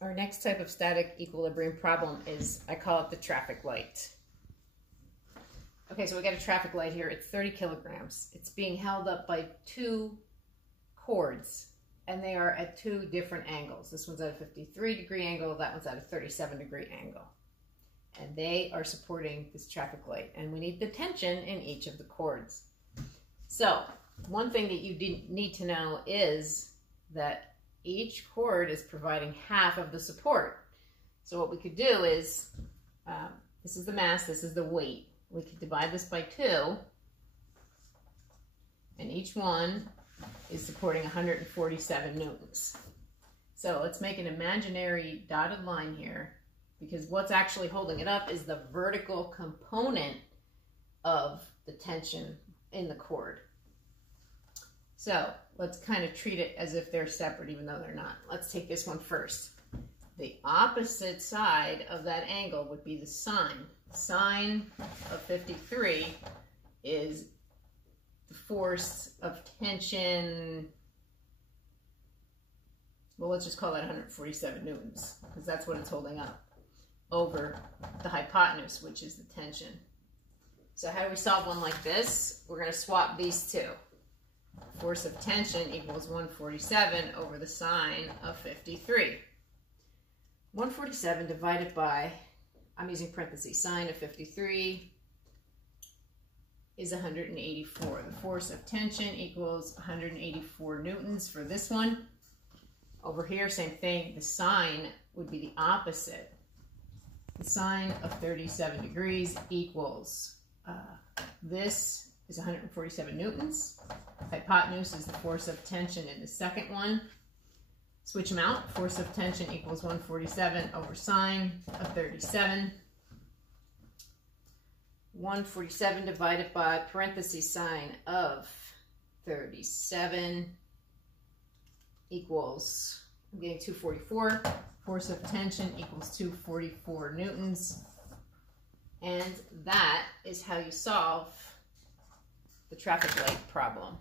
Our next type of static equilibrium problem is, I call it the traffic light. Okay, so we got a traffic light here. It's 30 kilograms. It's being held up by two cords, and they are at two different angles. This one's at a 53-degree angle, that one's at a 37-degree angle. And they are supporting this traffic light, and we need the tension in each of the cords. So, one thing that you need to know is that each cord is providing half of the support. So what we could do is, this is the mass, this is the weight. We could divide this by 2, and each one is supporting 147 newtons. So let's make an imaginary dotted line here, because what's actually holding it up is the vertical component of the tension in the cord. So let's kind of treat it as if they're separate, even though they're not. Let's take this one first. The opposite side of that angle would be the sine. Sine of 53 is the force of tension. Well, let's just call that 147 newtons, because that's what it's holding up, over the hypotenuse, which is the tension. So how do we solve one like this? We're going to swap these two. Force of tension equals 147 over the sine of 53. 147 divided by, I'm using parentheses, sine of 53 is 184. The force of tension equals 184 newtons for this one. Over here, same thing, the sine would be the opposite. The sine of 37 degrees equals, this is 147 newtons. Hypotenuse is the force of tension in the second one. Switch them out. Force of tension equals 147 over sine of 37. 147 divided by parentheses sine of 37 equals, I'm getting 244. Force of tension equals 244 newtons. And that is how you solve the traffic light problem.